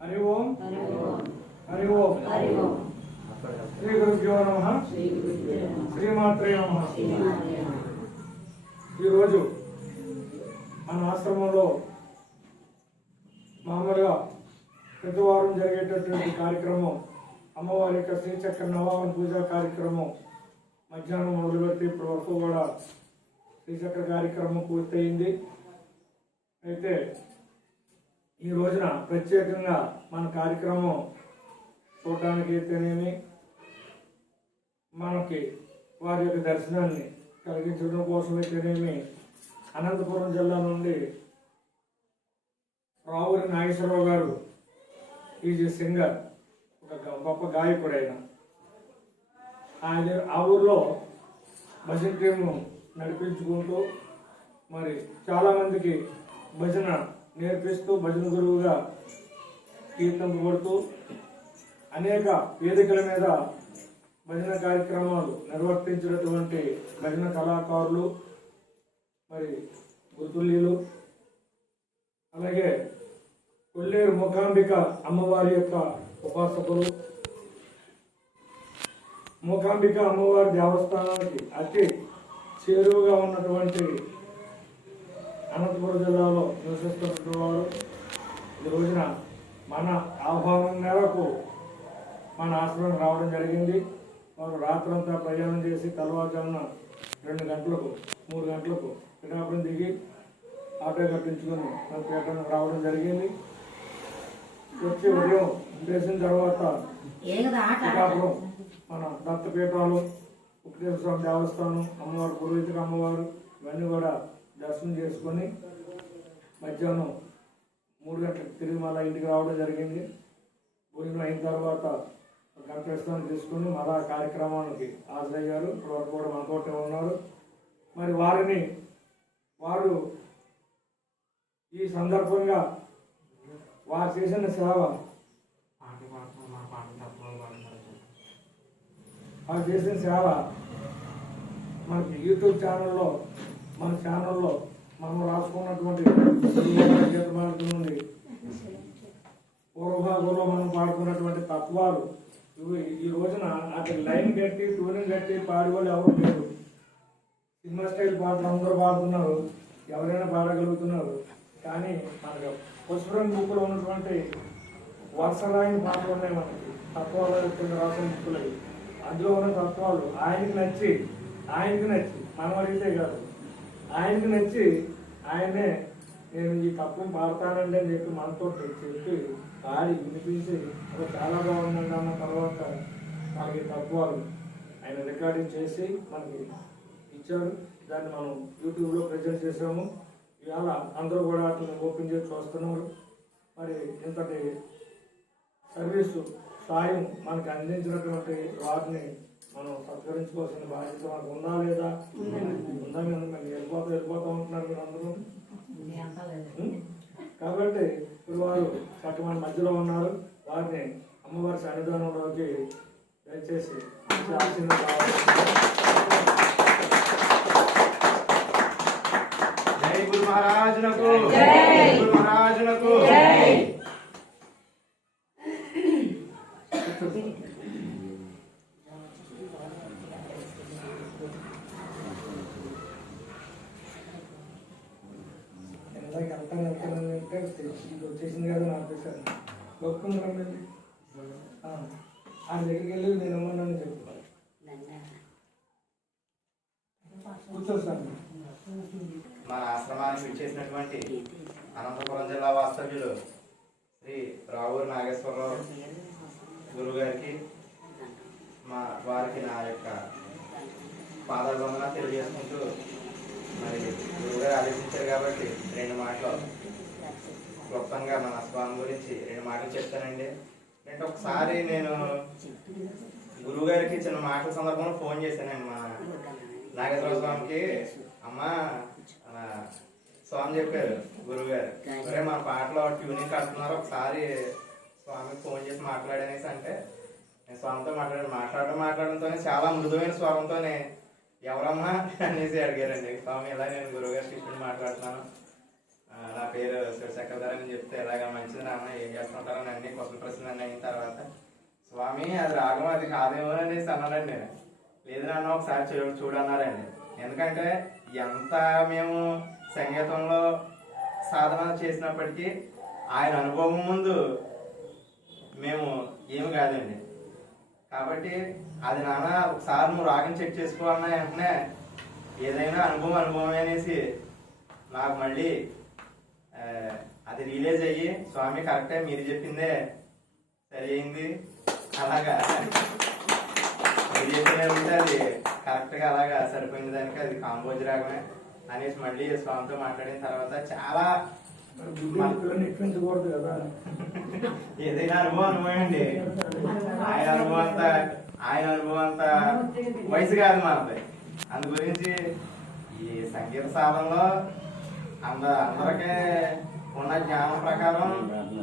हरि ओम हरि ओम श्री गुरुभ्यो नमः శ్రీమాత్రే నమః। ఈరోజు మన ఆశ్రమంలో మామూలుగా ప్రతి వారం జరిగేటటువంటి కార్యక్రమం అమ్మవారి యొక్క శ్రీచక్ర నవావరణ పూజా కార్యక్రమం మధ్యాహ్నం మొదలుపెట్టి ఇప్పటి వరకు కూడా శ్రీచక్ర కార్యక్రమం పూర్తయింది। అయితే ఈ రోజున ప్రత్యేకంగా మన కార్యక్రమం చూడడానికి అయితేనేమి మనకి వారి యొక్క దర్శనాన్ని కలిగించడం కోసం అయితేనేమి అనంతపురం జిల్లా నుండి రావురి నాగేశ్వరరావు గారు ఈజ్ సింగర్, ఒక గొప్ప గాయకుడు ఆయన ఆ ఊర్లో భజన టీము నడిపించుకుంటూ మరి చాలామందికి భజన నేర్పిస్తూ భజన గురువుగా కీర్తింపబడుతూ అనేక వేదికల మీద భజన కార్యక్రమాలు నిర్వర్తించినటువంటి భజన కళాకారులు మరి గుర్తులీలు, అలాగే కొల్లేరు మూకాంబిక అమ్మవారి యొక్క ఉపాసకులు, మూకాంబిక అమ్మవారి దేవస్థానానికి అతి చేరువగా ఉన్నటువంటి అనంతపురం జిల్లాలో నివసిస్తున్నటువంటి వారు ఈ రోజున మన ఆహ్వానం మేరకు మన ఆశ్రమం రావడం జరిగింది। వారు రాత్రంతా ప్రయాణం చేసి తెల్లవారుజామున 2 గంటలకు 3 గంటలకు పిఠాపురం దిగి ఆటో కట్టించుకొని మన పీఠానికి రావడం జరిగింది। వచ్చి ఉదయం చేసిన తర్వాత పిఠాపురం మన దత్తపీఠాలు, ఉక్రేశ్వర స్వామి దేవస్థానం, అమ్మవారు పూర్వీకుల అమ్మవారు ఇవన్నీ కూడా దర్శనం చేసుకొని మధ్యాహ్నం 3 గంటలకు తిరిగి మళ్ళీ ఇంటికి రావడం జరిగింది। భోజనం అయిన తర్వాత గంట విశ్రాంతి తీసుకుని మళ్ళా కార్యక్రమానికి హాజరయ్యారు। ఇప్పుడు వరకు కూడా మనతోటే ఉన్నారు। మరి వారు ఈ సందర్భంగా వారు చేసిన సేవ, వారు చేసిన సేవ మనకి యూట్యూబ్ ఛానల్లో మనం రాసుకున్నటువంటి గీతమాల నుండి పూర్వభాగంలో మనం పాడుకున్నటువంటి తత్వాలు ఈ రోజున అక్కడ లైన్ కట్టి ట్యూనింగ్ కట్టి పాడేవాళ్ళు ఎవరు లేరు। సినిమా స్టైల్ పాటలు అందరూ పాడుతున్నారు, ఎవరైనా పాడగలుగుతున్నారు। కానీ మనకు పుష్పరం బుక్కులో ఉన్నటువంటి వర్షరాయిన పాటలు ఉన్నాయి, మనకి తత్వాలు రాసిన బుక్కులు, అందులో ఉన్న తత్వాలు ఆయనకి నచ్చి మనం అడిగితే కాదు, ఆయనకి నచ్చి ఆయనే నేను ఈ తత్వం పాడతానండి అని చెప్పి మనతో చెప్పి పాడి వినిపించి చాలా బాగుందండి అన్న తర్వాత మనకి తత్వాలు ఆయన రికార్డింగ్ చేసి మనకి ఇచ్చారు। దాన్ని మనం యూట్యూబ్లో ప్రజెంట్ చేసాము। ఇవాళ అందరూ కూడా అట్లా ఓపెన్ చేసి చూస్తున్నారు। మరి ఇంతటి సర్వీసు సాయం మనకి అందించినటువంటి వారిని మనం సత్కరించుకోవాల్సిన బాధ్యత మనకు ఉందా లేదా? ఉందా? మీరు వెళ్ళిపోతూ ఉంటున్నారు మీరు అందరూ। కాబట్టి ఇప్పుడు వారు చక్క మన మధ్యలో ఉన్నారు, వారిని అమ్మవారి సన్నిధానంలోకి దయచేసి జై గురు మహారాజునకు, గురు మహారాజునకు। వచ్చేసింది కదా నాకు సార్ ఒప్పుకుంటారండి, ఆయన దగ్గరికి వెళ్ళి నేను ఇవ్వమని చెప్తాను, కూర్చోస్తాను। మన ఆశ్రమానికి విచ్చేసినటువంటి అనంతపురం జిల్లా వాస్తవ్యులు శ్రీ రావురి నాగేశ్వరరావు గురువు గారికి వారికి నా యొక్క పాదాభివందన తెలియజేసుకుంటూ, మరి గురువుగారు ఆదేశించారు కాబట్టి 2 మాటలు క్లుప్తంగా మన స్వామి గురించి 2 మాటలు చెప్తానండి। అంటే ఒకసారి నేను గురువు గారికి చిన్న మాటల సందర్భంలో ఫోన్ చేశానండి మా నాగేశ్వర స్వామికి, అమ్మా స్వామి చెప్పారు గురువు గారు, సరే మన పాటలో ట్యూనింగ్ కడుతున్నారు, ఒకసారి స్వామికి ఫోన్ చేసి మాట్లాడనేసి అంటే నేను స్వామితో మాట్లాడడంతోనే చాలా మృదువైన స్వరంతోనే ఎవరమ్మా అనేసి అడిగారండి స్వామి, ఇలా నేను గురువు గారి శిష్యుని మాట్లాడుతున్నాను, నా పేరు శివశంకర్ అని చెప్తే ఇలాగ మంచిది నాన్న ఏం చేస్తుంటారని అన్ని క్వశ్చన్ ప్రశ్నలు అన్నీ అయిన తర్వాత స్వామి అది రాగం అది కాదేమో అనేసి అన్నాడండి నేను. లేదు నాన్న ఒకసారి చూడన్నారండి. ఎందుకంటే ఎంత మేము సంగీతంలో సాధన చేసినప్పటికీ ఆయన అనుభవం ముందు మేము ఏమి కాదండి. కాబట్టి అది నాన్న ఒకసారి నువ్వు రాగం చెక్ చేసుకోవాలన్నా వెంటనే ఏదైనా అనుభవం అనేసి నాకు మళ్ళీ అది రిలీజ్ అయ్యి స్వామి కరెక్టే మీరు చెప్పిందే సరి అయింది, అలాగా మీరు చెప్పిందే ఉంటే అది కరెక్ట్గా అలాగా సరిపోయింది, దానికి అది కాంబోజ్ రాగమే అనేసి మళ్ళీ స్వామితో మాట్లాడిన తర్వాత చాలా ఎక్కించకూడదు కదా, ఏదైనా అనుభవం అండి. ఆయన అనుభవం అంతా వయసు కాదు మనది. అందు గురించి ఈ సంగీత సాధనలో అందరికీ ఉన్న జ్ఞానం ప్రకారం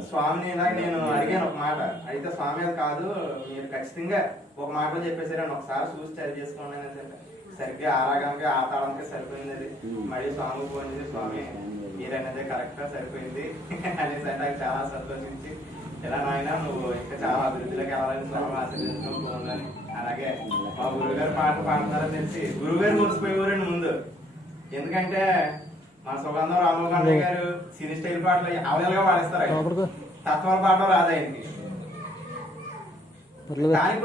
స్వామిని ఇలాగ నేను అడిగాను ఒక మాట. అయితే స్వామి అది కాదు, మీరు ఖచ్చితంగా ఒక మాటలో చెప్పేసారని ఒకసారి చూసి చదివి చేసుకోండి అని సరిగ్గా ఆరాగానికి ఆ తాళంకి సరిపోయింది. అది మళ్ళీ స్వామికి ఫోన్ చేసి స్వామి మీరు అనేది కరెక్ట్ గా సరిపోయింది అనేసి అంటే చాలా సంతోషించి ఇలా నాయన నువ్వు ఇంకా చాలా అభివృద్ధిలోకి వెళ్ళాలని స్వామి ఆశీర్వదించుకోవాలని. అలాగే మా గురుగారు పాట పాడతారో తెలిసి గురుగారు మురిసిపోయేవారండి ముందు. ఎందుకంటే మన సుగంధం రామోహన్ గారు సినీ స్టైల్ పాటలు అవలేలుగా పాడిస్తారు, తత్వాల పాటలు రాదు ఆయనకి. దానికి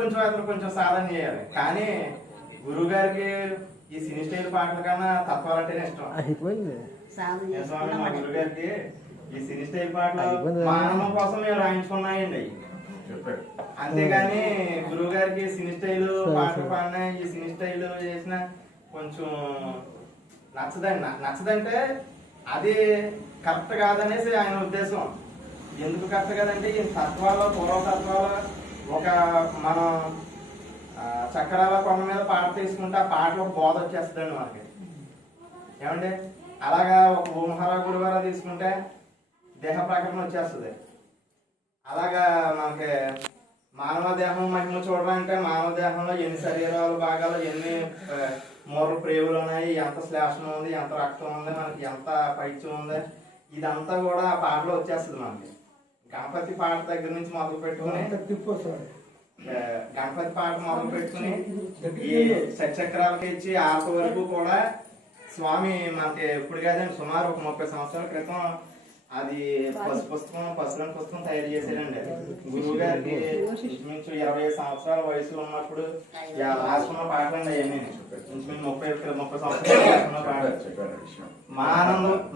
కొంచెం సాధన చేయాలి. కానీ గురువు గారికి ఈ సినీ స్టైల్ పాటల కన్నా తత్వాలు అంటేనే ఇష్టం. స్వామి మా గురువు గారికి ఈ సినీ స్టైల్ పాటలు మానవం కోసం మేము రాయించుకున్నాయండి. అంతేగాని గురువు గారికి సినీ స్టైల్ పాటలు పాడినా ఈ సినీ స్టైల్ చేసిన కొంచెం నచ్చదంటే అది కరెక్ట్ కాదనేసి ఆయన ఉద్దేశం. ఎందుకు కరెక్ట్ కాదంటే ఈ తత్వాలు పూర్వతత్వాలు ఒక మనం చక్రాల కొమ్మ మీద పాట తీసుకుంటే ఆ పాటలో బోధ వచ్చేస్తుందండి మనకి. ఏమండి అలాగా ఒక ఓంహార గురువార తీసుకుంటే దేహ ప్రకటన వచ్చేస్తుంది. అలాగా మనకి మానవ దేహం మహిమ చూడాలంటే మానవ దేహంలో ఎన్ని శరీరాలు భాగాలు, ఎన్ని మూర ప్రేవులు ఉన్నాయి, ఎంత శ్లేషం ఉంది, ఎంత రక్తం ఉంది, మనకి ఎంత పైత్యం ఉంది, ఇదంతా కూడా ఆ పాటలో వచ్చేస్తుంది మనకి. గణపతి పాట దగ్గర నుంచి మొదలు పెట్టుకుని గణపతి పాట మొదలు పెట్టుకుని ఈ షట్చక్రాలకి ఇచ్చి ఆట వరకు కూడా స్వామి మనకి ఇప్పుడు కాదండి సుమారు ఒక 30 సంవత్సరాల క్రితం అది పసుపుని పుస్తకం తయారు చేశారండి. గురువు గారికి ఇంచుమించు 20 సంవత్సరాల వయసు ఉన్నప్పుడు రాసుకున్న పాటలండి అవన్నీ. ఇంచుమించు 30 సంవత్సరాల పాట.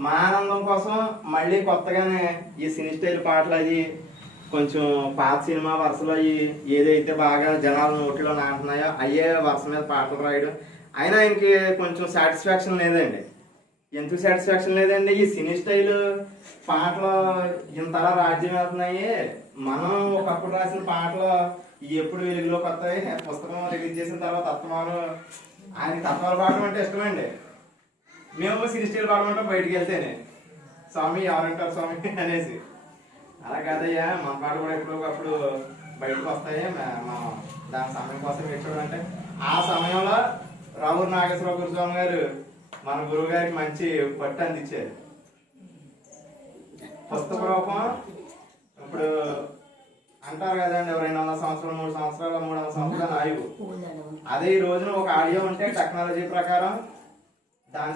మా ఆనందం కోసం మళ్ళీ కొత్తగానే ఈ సినీ స్టైల్ పాటలు అది కొంచెం పాత సినిమా వరుసలో అవి ఏదైతే బాగా జనాల నోటిలో నాటున్నాయో అయ్యే వరుస మీద పాటలు రాయడం. అయినా ఆయనకి కొంచెం సాటిస్ఫాక్షన్ లేదండి. ఎందుకు సాటిస్ఫాక్షన్ లేదండి, ఈ సినీ స్టైల్ పాటలు ఇంతలా రాజ్యం వెళ్తున్నాయి, మనం ఒకప్పుడు రాసిన పాటలు ఎప్పుడు వెలుగులోకి వస్తాయి, పుస్తకం రిలీజ్ చేసిన తర్వాత తత్వాలు ఆయనకి తత్వాలు పాడడం అంటే ఇష్టమండి. మేము సినీ స్టైల్ పాడమంటాం బయటికి వెళ్తేనే స్వామి ఎవరంటారు స్వామి అనేసి. అలా కాదయ్యా మన పాట కూడా ఎప్పుడప్పుడు బయటకు వస్తాయి, మనం దాని సమయం కోసం చూడాలంటే ఆ సమయంలో రావూరు నాగేశ్వర గురుస్వామి గారు మన గురువు గారికి మంచి పట్టు అందించారు. పుస్తక రూపం ఇప్పుడు అంటారు కదండి, 200 సంవత్సరాలు 300 సంవత్సరాలు 300 సంవత్సరాలు ఆయువు. అదే ఈ రోజున ఒక ఆడియో ఉంటే టెక్నాలజీ ప్రకారం దాని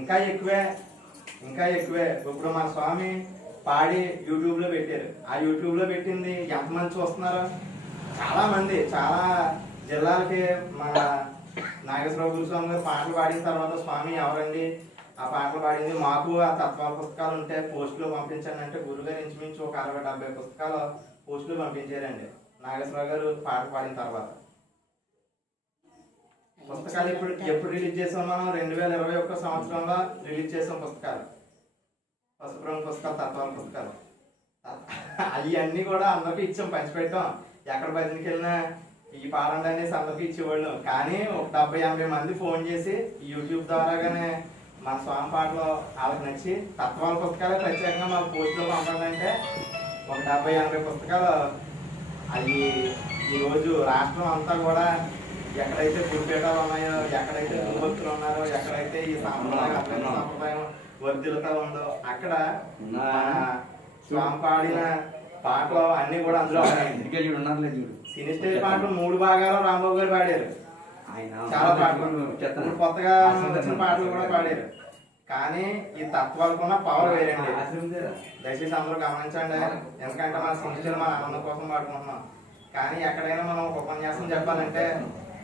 ఇంకా ఎక్కువే. ఇప్పుడు మన స్వామి పాడి యూట్యూబ్ లో పెట్టారు. ఆ యూట్యూబ్ లో పెట్టింది ఎంతమంది చూస్తున్నారు? చాలా మంది. చాలా జిల్లాలకి మన నాగేశ్వర గురుస్వామి గారు పాటలు పాడిన తర్వాత స్వామి ఎవరండి ఆ పాటలు పాడింది, మాకు ఆ తత్వాల పుస్తకాలు ఉంటే పోస్టులు పంపించండి అంటే గురుగారు ఇంచుమించు ఒక 60-70 పుస్తకాలు పోస్టులు పంపించారండి నాగేశ్వర గారు పాట పాడిన తర్వాత. పుస్తకాలు ఎప్పుడు రిలీజ్ చేసాం మనం? 2021 సంవత్సరంలో రిలీజ్ చేసాం పుస్తకాలు. పసుపు రంగు పుస్తకాలు, తత్వాల పుస్తకాలు. అవన్నీ కూడా అందరికి ఇచ్చాం, పంచిపెట్టాం. ఎక్కడ భజనకి వెళ్ళినా ఈ పాడండి అనేసి అందరికి ఇచ్చేవాళ్ళు. కానీ ఒక 70-80 మంది ఫోన్ చేసి యూట్యూబ్ ద్వారాగానే మన స్వామి పాటలు వాళ్ళకి నచ్చి తత్వాల పుస్తకాలే ప్రత్యేకంగా మాకు పోస్టులో పంపండి అంటే ఒక 70-80 పుస్తకాలు అవి ఈరోజు రాష్ట్రం అంతా కూడా ఎక్కడైతే గురుపీఠాలు ఉన్నాయో, ఎక్కడైతే గురుభక్తులు ఉన్నారో, ఎక్కడైతే ఈ సాంప్రదాయం వర్ధిల్లుతా ఉందో అక్కడ మన స్వామి పాడిన పాటలు అన్ని కూడా అందులో ఉన్నాయండి. సినీ స్టైల్ పాటలు 3 భాగాలు రాంబాబు గారు పాడారు. చాలా పాటలు ఇప్పుడు కొత్తగా వచ్చిన పాటలు కూడా పాడారు. కానీ ఈ తత్వాలకున్న పవర్ వేరండి. దయచేసి అందరూ గమనించండి. ఎందుకంటే మన సినీ స్టైల్ మన ఆనందం కోసం పాడుకుంటున్నాం. కానీ ఎక్కడైనా మనం ఒక ఉపన్యాసం చెప్పాలంటే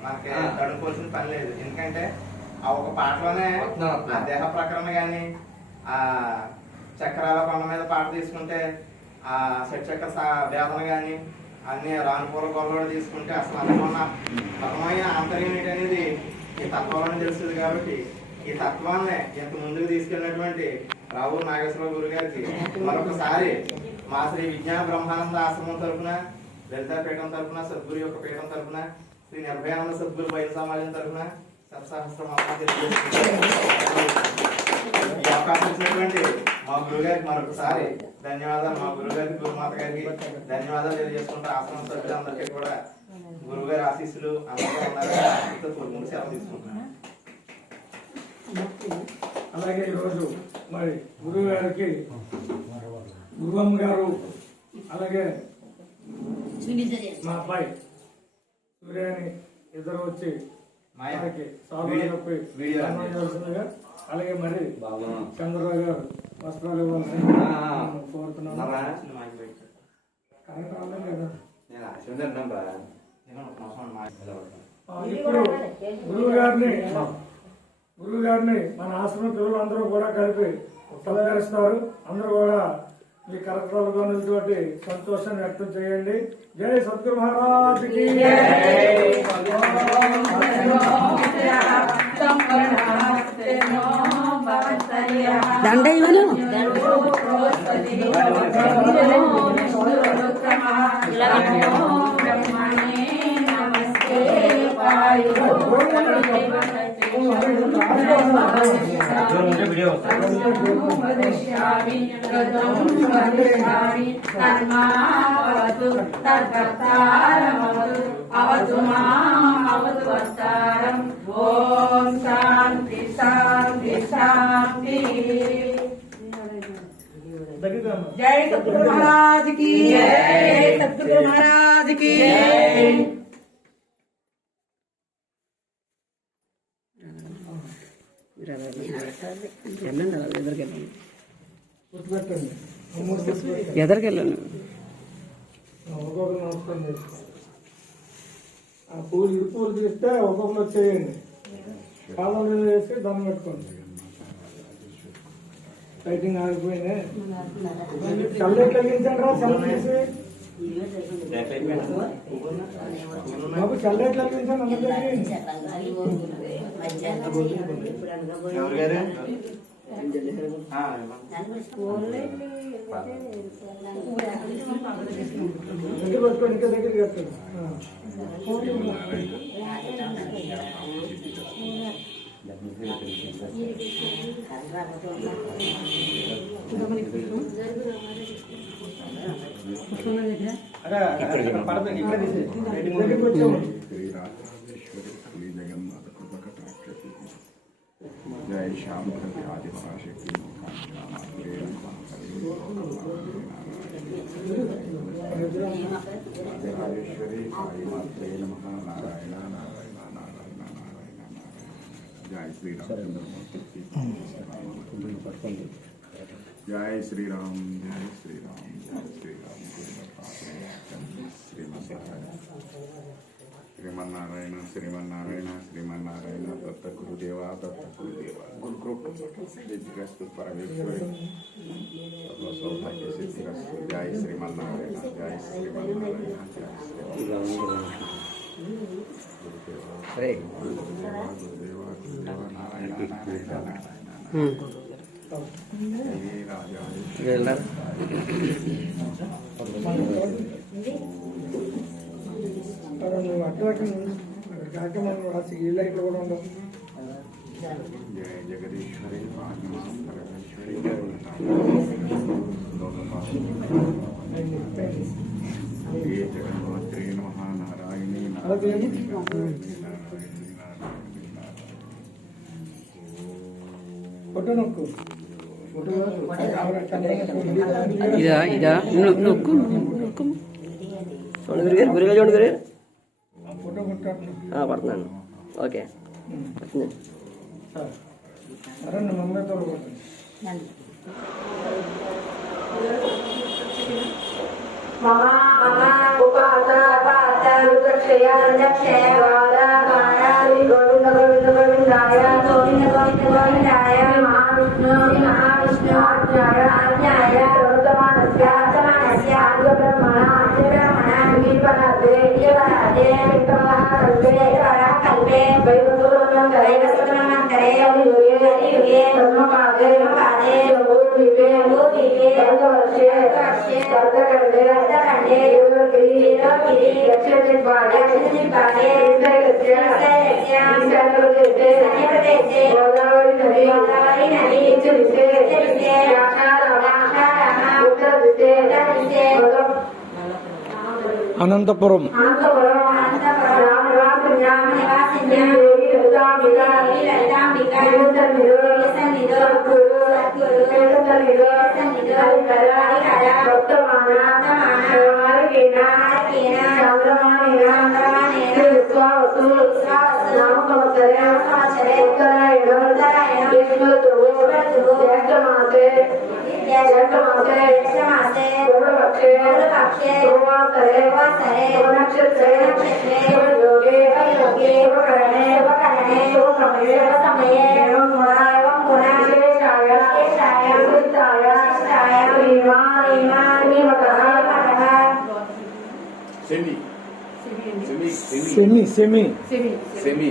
మనకి తడుకోవాల్సిన పని లేదు. ఎందుకంటే ఆ ఒక పాటలోనే ఆ దేహ ప్రకరణ కానీ, ఆ చక్రాల కొండ మీద పాట తీసుకుంటే ఆ షట్చక్ర వేదన కానీ, అన్ని రానుపూల గొల్లలు తీసుకుంటే అసలు అందుకున్న పరమైన ఆంతర్యం అనేది ఈ తత్వాలను తెలుస్తుంది. కాబట్టి ఈ తత్వాన్ని ఇంత ముందుకు తీసుకెళ్ళినటువంటి రావు నాగేశ్వరరావు గురు గారికి మరొకసారి మా శ్రీ విజ్ఞాన బ్రహ్మానంద ఆశ్రమం తరఫున, లలితా పీఠం తరఫున, సద్గురు యొక్క పీఠం తరఫున, శ్రీ నిర్భయానంద సద్గురు బయలు సమాజం తరఫున సహస్రం ఈ అవకాశం ఇచ్చినటువంటి మా గురువు గారికి మరొకసారి ధన్యవాదాలు. మా గురువు గారికి, గురుమాత గారికి ధన్యవాదాలు తెలియజేసుకుంటూ ఆశ్రమం సభ్యులందరికీ కూడా గురువు గారి ఆశీస్సులు అందరూ ఉన్నారని కోరుకుంటూ సెలవు తీసుకుంటున్నాను. అలాగే ఈరోజు మరి గురువు గారికి గురువమ్మ గారు, అలాగే మా అబ్బాయి సూర్యాని ఇద్దరు వచ్చి మనకి సాగుగా అలాగే మరి చంద్రరావు గారు వస్త్రాలు ఇవ్వాల్సింది కోరుతున్నాను. ఇప్పుడు గురువు గారిని మన ఆశ్రమ పిల్లలు అందరూ కూడా కలిపి సత్కరిస్తారు. అందరూ కూడా మీ కరకరాలుగా నిలబడి సంతోషాన్ని వ్యక్తం చేయండి. జై సద్గురు మహారాజ్ కి దండ ఇవ్వను ఓం శాంతి శాంతి శాంతి. జై సద్గురు మహారాజ్ కి జై, సద్గురు మహారాజ్ కి జై. ఎదరికెళ్ళను ఒక్కొక్కరు నమస్కారం చేసుకో. ఆ పూలు ఇరు పూలు తీస్తే ఒక్కొక్కరు వచ్చేయండి. కాలం మీద వేసి దండం పెట్టుకోండి. లైటింగ్ ఆగిపోయినాయి. చల్లే కలిగించండి రా, చల్ల తీసి బాబు చల్లే కలిగించండి. దగ్గర పెట్టుకోండి, ఇంకా దగ్గరికి వస్తుంది. जय श्याम आदि पराशक्ति राजेश्वरी साई मात्रे नमः। नारायण नारायण नारायण नारायण नारायण। जय श्री रामचंद्र जय श्री राम जय श्री राम जय श्री राम। श्रीमन्नारायण श्रीमन्नारायण श्रीमन्नारायण दत्त गुरुदेवा गुरु कृपा परमेश्वरी सौभाग्य सिद्धिरस्तु। जय श्रीमन्नारायण जय श्रीमन्नारायण जय गुरुदेवा नारायण नारायण राजा నువ్వు అట్లా కాక మనం రాసి ఈ లైట్లు కూడా ఉండవు. जय जगदीश्वरी परमेश्वरी जगन्मात्रे नमः। नारायणी नारायणी ఫోటో నొక్కు. ఇదా ఇదా నొక్కు నొక్కు చూడండి గురిగా చూడండి గురి ఫోటో కొట్టాను పడుతున్నాను. ఓకే సరే మమ్మీతో అనంతపురం సెమి సెమి సెమి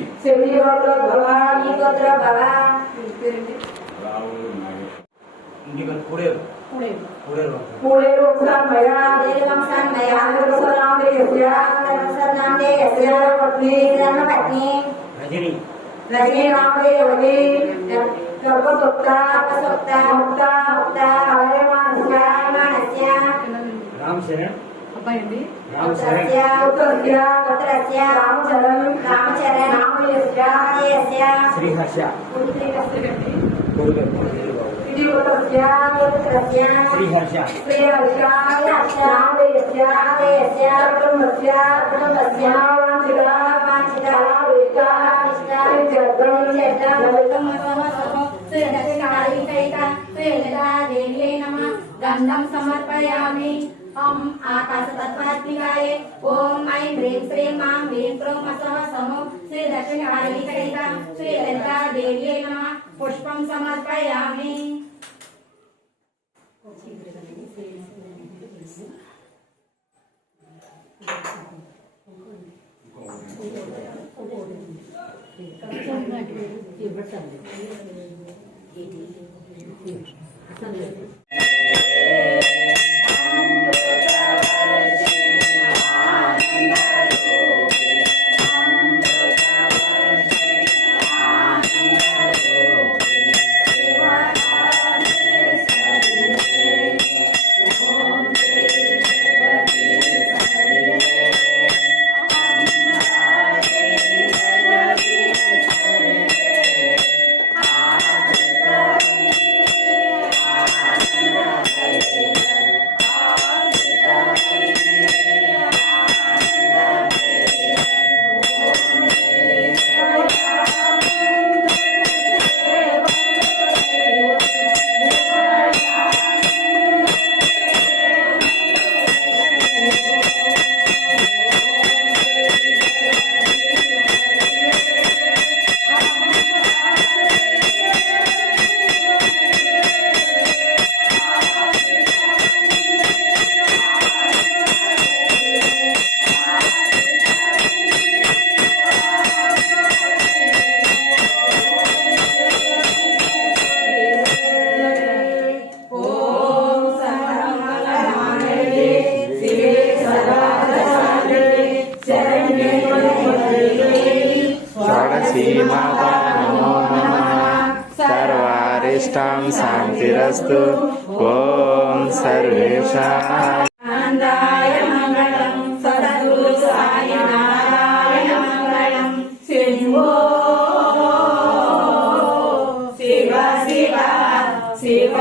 गंधम समर्पयामि। हम आकाशतत्त्वात्मिकाय ओम ऐं ह्रीं श्रीं मां ह्रीं क्रों मसः समो श्री दक्षिणकाली सहिता श्री ललिता देव्यै नमः पुष्पं समर्पयामि। सर्वारिष्टां शान्तिरस्तु। ओम सर्वेषां आनन्दाय मंगलम सद्गुरु साई नारायण मंगलम। शिवो शिव शिव शिव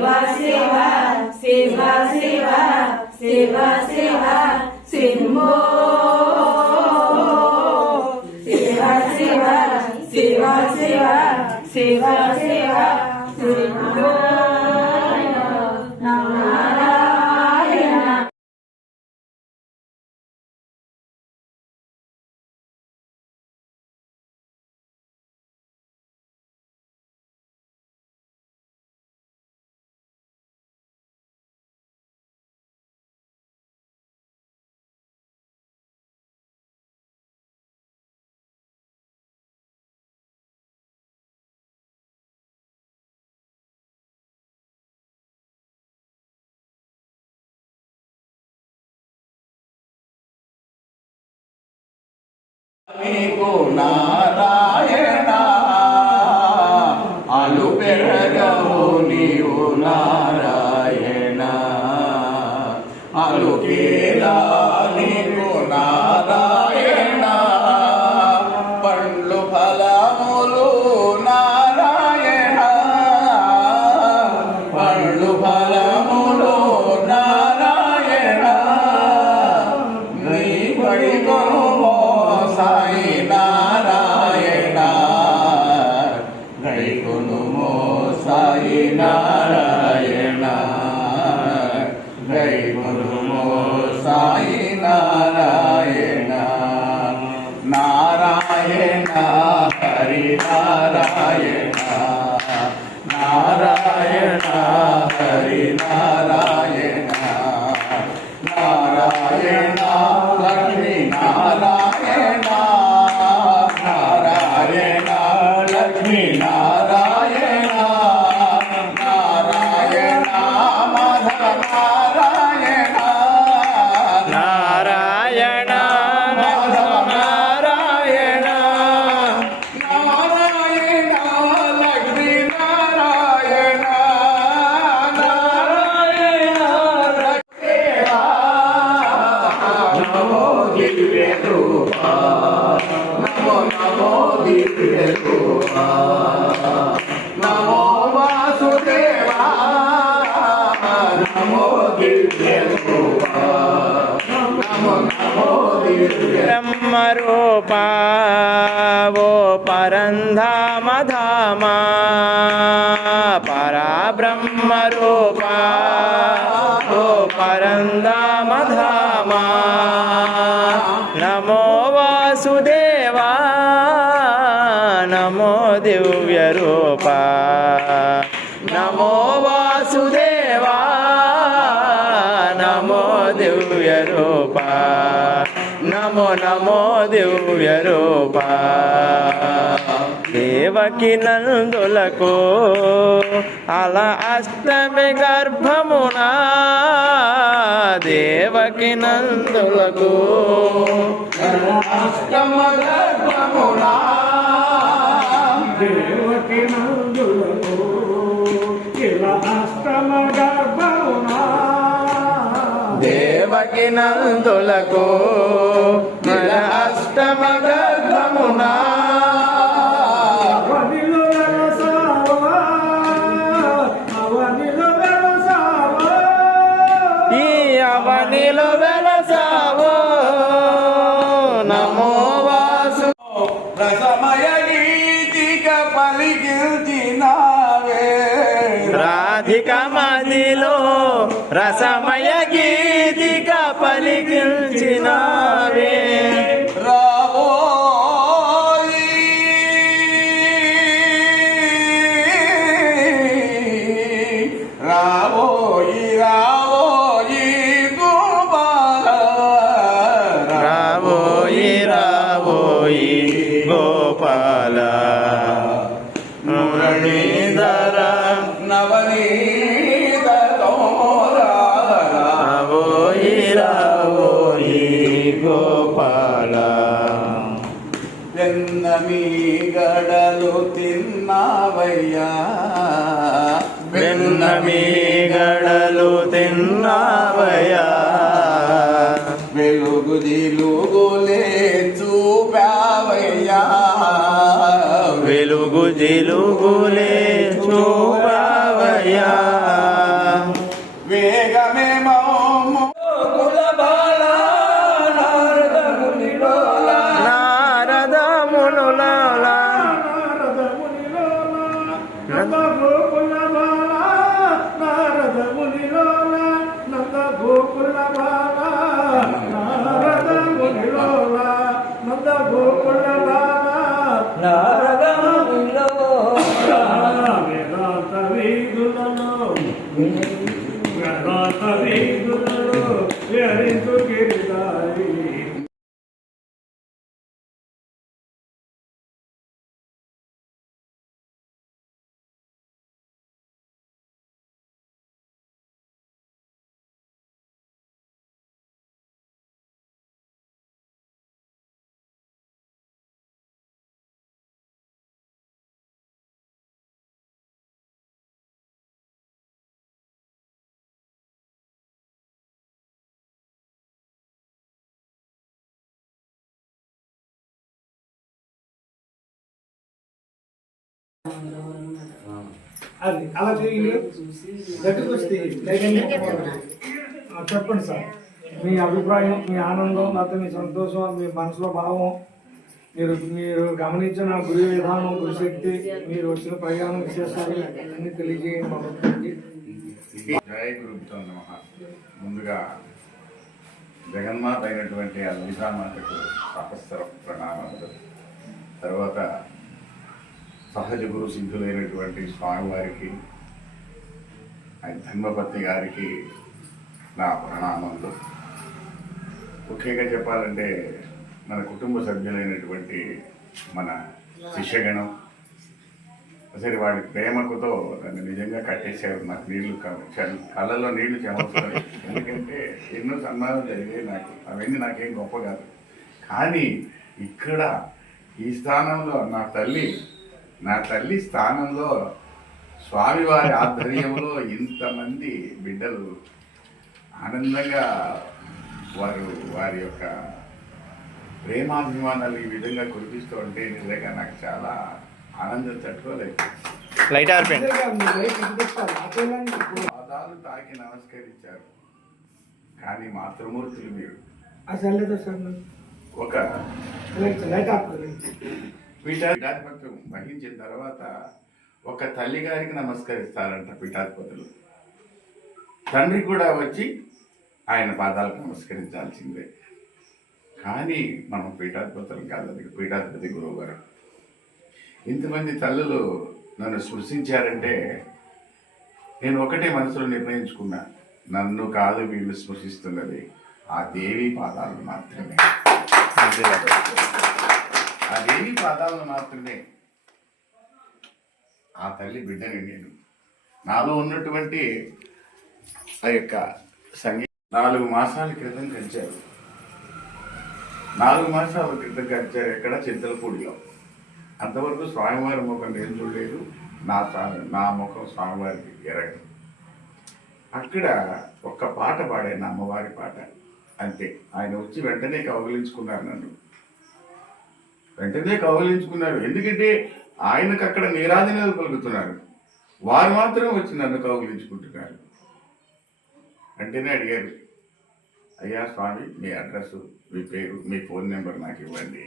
సేవా సేవా సేవా సేవా సేవా సేవా సింహో సేవా సేవా సేవా సేవా సేవా సేవా సింహో నారాయణ. నీకు నారాయణ అలు పెరగవు నీవు నారాయణ అలుకేలా నీకు నారాయణ పండ్లు ఫలములు నారాయణ పండ్లు ఫలములు నారాయణ నీ పడికొను సాయి నారాయణ గైకొనుమో సాయి నారాయణ గైకొనుమో సాయి నారాయణ నారాయణ హరి నారాయణ నారాయణ హరి నారాయణ నారాయణ లక్ష్మీ నారాయణ నారాయణ లక్ష్మీ నారాయణ నారాయణ మాధవ నారాయణ నారాయణ మాధవ నారాయణ నారాయణ లక్ష్మీ నారాయణ నారాయణ నమో దివ్య రూపా నమో నమో దివ్య రూపా నమో వాసుదేవా నమో దివ్య రూపా నమో నమో దివ్య బ్రహ్మరూపా ఓ పరంధామ ధామా పరబ్రహ్మరూపా ఓ పరంధామ ధామా నమో వాసుదేవా నమో దివ్య రూపా నమో వాసుదేవా నమో దివ్య రూపా నమో నమో దివ్య రూపా దేవకి నందులకు అలా అష్టమి గర్భమునా దేవకి నందులకు అష్టమ గర్భమునా దేవకి నందులకు ఇలా అష్టమ గర్భమునా దేవకి నందులకు మన అష్టమ గర్భమునా అవనిలో వెలసావా అవనిలో వెలసావా ఈ అవనిలో వెలసావో నమో వాసు రసమయ గీతిక పలికిల్చినావే రాధిక మదిలో రసమయ గీతిక పలికిల్చినావే రావోయి రావోయి రావోయి గోపాల రావోయి రావోయి గోపాల మురళీధర నవనీత రావోయి రావోయి గోపాల వెన్న మీ గడలు తిన్నావయ్యా వెన్న మీ గడలు తిన్నావయ్యా వెలుగు జిలుగులే చూపావయ్యా వెలుగు జిలుగులే చూపావయ్యా వీధులలో విహరించు గిరిధారి. అది అలా చేయండి. దగ్గరికి వస్తే చెప్పండి సార్, మీ అభిప్రాయం, మీ ఆనందం, లేకపోతే మీ సంతోషం, మీ మనసులో భావం, మీరు గమనించిన గురి విధానం, గురి శక్తి, మీరు వచ్చిన ప్రయాణం విశేషాలు అన్ని తెలియజేయండి మా భక్తులకి. జయ గురుభ్యో నమః. ముందుగా జగన్మాత అయినటువంటి ఆ లలితామాతకు సహస్ర ప్రణామాలు. తర్వాత సహజ గురు సిద్ధులైనటువంటి స్వామివారికి, ఆయన ధర్మపత్ని గారికి నా ప్రణామాలు. ముఖ్యంగా చెప్పాలంటే మన కుటుంబ సభ్యులైనటువంటి మన శిష్యగణం అసలు వాడి ప్రేమకుతో నన్ను నిజంగా కట్టేశారు. నాకు నీళ్లు కళ్ళల్లో నీళ్లు చెమరుస్తాయి. ఎందుకంటే ఎన్నో సన్మానాలు జరిగాయి నాకు, అవన్నీ నాకేం గొప్ప కాదు. కానీ ఇక్కడ ఈ స్థానంలో నా తల్లి స్థానంలో స్వామివారి ఆధ్వర్యంలో ఇంతమంది బిడ్డలు ఆనందంగా వారి యొక్క ప్రేమాభిమానాలు ఈ విధంగా కురిపిస్తూ ఉంటే నిజంగా నాకు చాలా ఆనందం తట్టుకోలేదు. పాదాలు తాకి నమస్కరించారు. కానీ మాతృమూర్తులు మీరు ఒక పీఠాధిపత్యం వహించిన తర్వాత ఒక తల్లి గారికి నమస్కరిస్తారంట పీఠాధిపతులు. తండ్రి కూడా వచ్చి ఆయన పాదాలకు నమస్కరించాల్సిందే. కానీ మనం పీఠాధిపతులు కాదు, అది పీఠాధిపతి గురువు గారు. ఇంతమంది తల్లులు నన్ను స్పృశించారంటే నేను ఒకటే మనసులో నిర్ణయించుకున్నా, నన్ను కాదు వీళ్ళు స్పృశిస్తున్నది ఆ దేవి పాదాలను మాత్రమే. ఆ దేవి పాదాలను మాత్రమే. ఆ తల్లి బిడ్డని నేను. నాలో ఉన్నటువంటి ఆ యొక్క సంగీతం 4 మాసాల క్రితం కలిచారు. 4 మాసాల క్రితం కలిచారు. ఎక్కడ? చింతలపూడిలో. అంతవరకు స్వామివారి ముఖం నేను చూడలేదు, నా ముఖం స్వామివారికి ఎరగదు. అక్కడ ఒక్క పాట పాడాను, అమ్మవారి పాట, అంతే. ఆయన వచ్చి వెంటనే కౌగిలించుకున్నారు నన్ను. వెంటనే కౌగిలించుకున్నారు. ఎందుకంటే ఆయనకు అక్కడ నీరాజనాలు పలుకుతున్నారు, వారు మాత్రం వచ్చి నన్ను కౌగిలించుకుంటున్నారు. వెంటనే అడిగారు, అయ్యా స్వామి, మీ అడ్రస్, మీ పేరు, మీ ఫోన్ నెంబర్ నాకు ఇవ్వండి.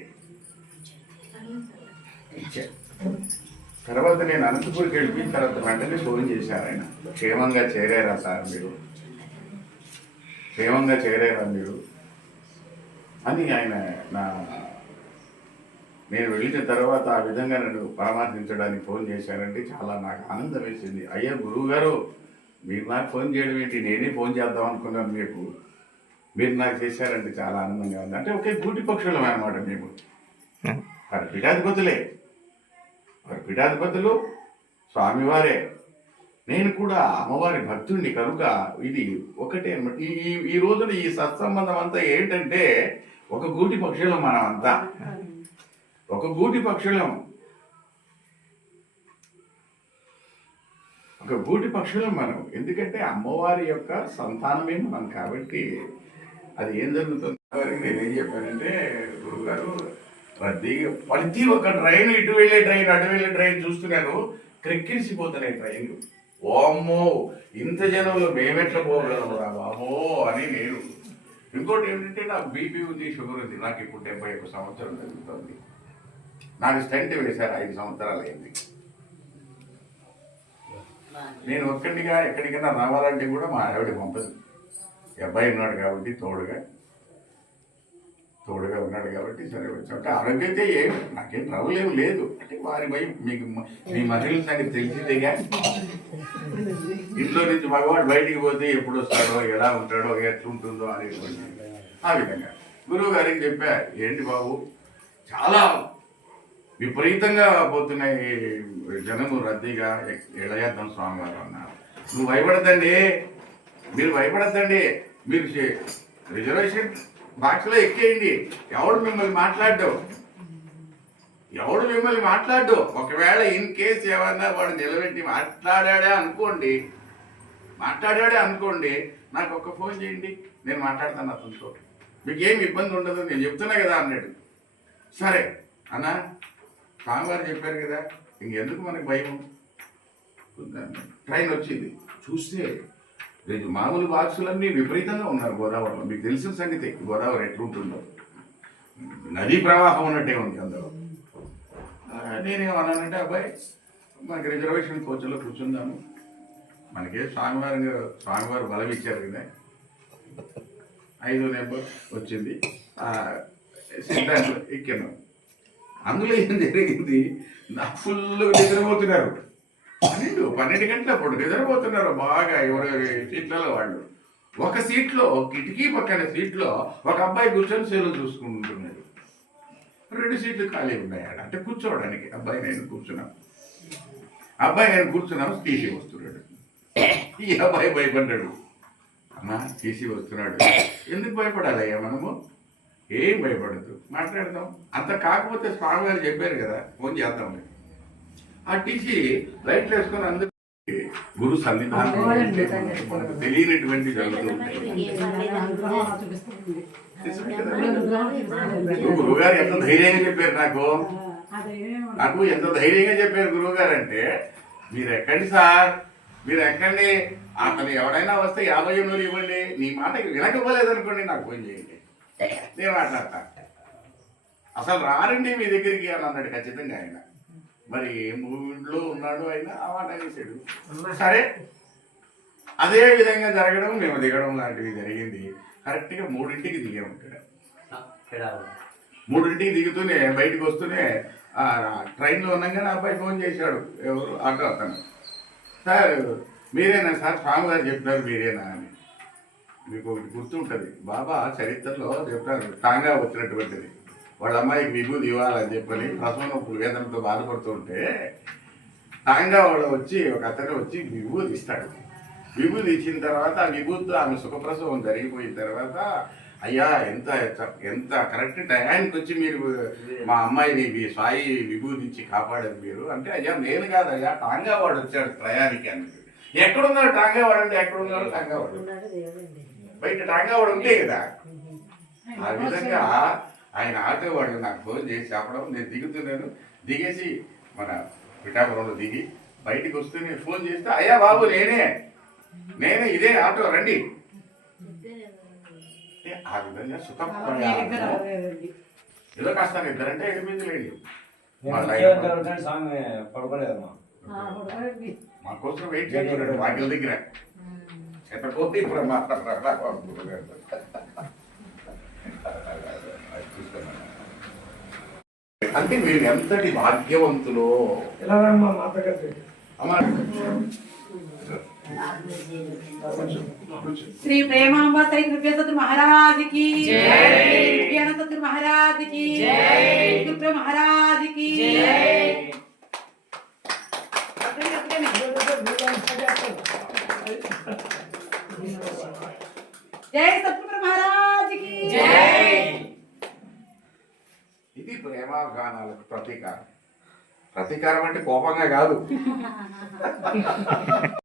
తర్వాత నేను అనంతపూర్కి వెళ్ళిపోయిన తర్వాత వెంటనే ఫోన్ చేశారు ఆయన. క్షేమంగా చేరారా సార్ మీరు, క్షేమంగా చేరారా మీరు అని ఆయన నేను వెళ్ళిన తర్వాత ఆ విధంగా నన్ను పరామర్శించడానికి ఫోన్ చేశారంటే చాలా నాకు ఆనందం వేసింది. అయ్యా గురువు గారు, మీరు నాకు ఫోన్ చేయడం ఏంటి, నేనే ఫోన్ చేద్దాం అనుకున్నాను మీకు, మీరు నాకు చేశారంటే చాలా ఆనందంగా ఉంది. అంటే ఒకే గూటి పక్షులం అన్నమాట మేము. వారి పీఠాధిపతులు స్వామివారే, నేను కూడా అమ్మవారి భక్తుడిని కనుక ఇది ఒకటే అనమాట. ఈ రోజున ఈ సత్సంబంధం అంతా ఏంటంటే ఒక గూటి పక్షులం మనం అంతా, ఒక గూటి పక్షులం, మనం. ఎందుకంటే అమ్మవారి యొక్క సంతానమే మనం కాబట్టి అది ఏం జరుగుతుంది వారికి నేనేం చెప్పానంటే, గురువుగారు ప్రతి ఒక్క ట్రైన్, ఇటు వెళ్ళే ట్రైన్, అటు వెళ్ళే ట్రైన్ చూస్తున్నాను, క్రెక్కిరిసిపోతున్నాయి ట్రైన్లు. ఓమ్మో, ఇంత జనంలో మేమెట్లా పోగలము రా బాబో అని నేను. ఇంకోటి ఏంటంటే నాకు బీపీ ఉంది, షుగర్ ఉంది. నాకు ఇప్పుడు 71 సంవత్సరం జరుగుతుంది. నాకు స్టెంట్ వేశారు, 5 సంవత్సరాలు అయింది. నేను ఒక్కడిగా ఎక్కడికైనా రావాలంటే కూడా మా ఆవిడ పంపదు. అబ్బాయి ఉన్నాడు కాబట్టి తోడుగా. తోడుగా ఉన్నాడు కాబట్టి సరే వచ్చాం. అంటే ఆరోగ్యతే ఏమి నాకేం ట్రబుల్ ఏమి లేదు. అంటే వారి భయం మీకు మీ మహిళల సంగతి తెలిసిందేగా. ఇంట్లో నుంచి మగవాడు బయటికి పోతే ఎప్పుడు వస్తాడో, ఎలా ఉంటాడో, ఎట్లుంటుందో అనేటువంటి ఆ విధంగా గురువు గారికి చెప్పా, ఏంటి బాబు చాలా విపరీతంగా పోతున్నాయి జనము రద్దీగా, ఎడయేద్దాం స్వామివారు అన్నారు. నువ్వు భయపడద్దండి, మీరు భయపడద్దండి, మీరు రిజర్వేషన్ బాక్స్లో ఎక్కేయండి. ఎవడు మిమ్మల్ని మాట్లాడ్డు. ఒకవేళ ఇన్ కేసు ఏమన్నా వాడు నిలబెట్టి మాట్లాడాడే అనుకోండి, నాకు ఒక్క ఫోన్ చేయండి, నేను మాట్లాడతాను అతనితో, మీకు ఏమి ఇబ్బంది ఉండదు, నేను చెప్తున్నా కదా అన్నాడు. సరే అన్నా, స్వామివారు చెప్పారు కదా, ఇంకెందుకు మనకు భయం. ట్రైన్ వచ్చింది, చూస్తే మామూలు బాక్సులన్నీ విపరీతంగా ఉన్నారు గోదావరిలో. మీకు తెలిసిన సంగతి గోదావరి ఎట్లుంటుందో, నదీ ప్రవాహం ఉన్నట్టే ఉంది అందరూ. నేనేమన్నానంటే, అబ్బాయి మనకి రిజర్వేషన్ కోచ్లో కూర్చుందాము, మనకే స్వామివారు బలం ఇచ్చారు కదా. 5 నెంబర్ వచ్చింది, సిద్ధాంతం ఎక్కాను. అందులో ఏం జరిగింది, నా ఫుల్గా నిద్రపోతున్నారు. 12 గంటల అప్పుడు నిద్రపోతున్నారు బాగా, ఎవరెవరి సీట్లలో వాళ్ళు. ఒక సీట్లో, కిటికీ పక్కన సీట్లో ఒక అబ్బాయి కూర్చొని సేవలు చూసుకుంటున్నాడు. 2 సీట్లు ఖాళీ ఉన్నాయి అంటే కూర్చోవడానికి. అబ్బాయి నేను కూర్చున్నాను, టీసీ వస్తున్నాడు. ఈ అబ్బాయి భయపడ్డాడు, అన్నా టీసీ వస్తున్నాడు. ఎందుకు భయపడాలయ్యా మనము, ఏం భయపడద్దు, మాట్లాడదాం. అంత కాకపోతే స్వామివారు చెప్పారు కదా, ఫోన్ చేద్దాం. ఆ టీసీ లైట్లు వేసుకొని అందరూ గురు సన్నిధానం మనకు తెలియనటువంటి జరుగుతుంటాయి. గురువుగారు ఎంత ధైర్యంగా చెప్పారు నాకు ఎంత ధైర్యంగా చెప్పారు గురువు గారు అంటే, మీరు ఎక్కండి సార్, మీరు ఎక్కండి, అతను ఎవడైనా వస్తే 50 యూనిట్లు ఇవ్వండి, నీ మాటకి వినకపోలేదనుకోండి నాకు ఫోన్ చేయండి, నేను మాట్లాడతా, అసలు రారండి మీ దగ్గరికి అని అన్నాడు ఖచ్చితంగా ఆయన. మరి మూడ్లో ఉన్నాడు ఆయన, ఆ మాట అనేసాడు. సరే, అదే విధంగా జరగడం, మేము దిగడం లాంటివి జరిగింది. కరెక్ట్గా 3ంటికి దిగే ఉంటాడు. 3ంటికి దిగుతూనే బయటకు వస్తూనే ట్రైన్లో ఉన్నాగానే అబ్బాయి ఫోన్ చేశాడు, ఎవరు ఆటో అతను. సార్ మీరేనా సార్, స్వామివారు చెప్తారు మీరేనా అని. మీకు ఒకటి గుర్తుంటుంది, బాబా చరిత్రలో చెప్తారు, తాంగా వచ్చినటువంటిది. వాళ్ళ అమ్మాయికి విభూతి ఇవ్వాలని చెప్పని ప్రసవ నొప్పులు వేదనతో బాధపడుతుంటే తాంగా వాళ్ళు వచ్చి, ఒక అతను వచ్చి విభూతి ఇస్తాడు. విభూతి ఇచ్చిన తర్వాత ఆ విభూతితో ఆమె సుఖప్రసవం జరిగిపోయిన తర్వాత, అయ్యా ఎంత కరెక్ట్ టైంకి వచ్చి మీరు మా అమ్మాయిని సాయి విభూతి ఇచ్చి కాపాడారు మీరు అంటే, అయ్యా నేను కాదయ్యా, టాంగా వాడు వచ్చాడు ప్రయాణికి అన్నది. ఎక్కడున్నాడు టాంగా వాడు అంటే, ఎక్కడున్నాడు టాంగా వాడు, బయట టాంగా వాడు ఉంటే కదా. ఆ విధంగా ఆయన ఆటో వాడు నాకు ఫోన్ చేసి చెప్పడం, నేను దిగుతున్నాను, దిగేసి మన పిఠాపురంలో దిగి బయటికి వస్తూనే ఫోన్ చేస్తే, అయ్యా బాబు నేనే ఇదే ఆటో రండి. ఆ విధంగా ఏదో కాస్త ఇద్దరంటే ఎనిమిదిలేండి, మా కోసం వెయిట్ చేస్తున్నాడు వాకిల దగ్గర. ఎట్టపోతే ఇప్పుడు అంటే మీరు ఎంతటి భాగ్యవంతులో. ఇలా మా మాతగారి श्री प्रेमांबा सहित कृपया महाराज की जय, सतगुरु महाराज की जय, सतगुरु महाराज की जय। जय सतगुरु महाराज की जय। ఇది ప్రేమాగానాలకు ప్రతీకారం. ప్రతీకారం అంటే కోపంగా కాదు.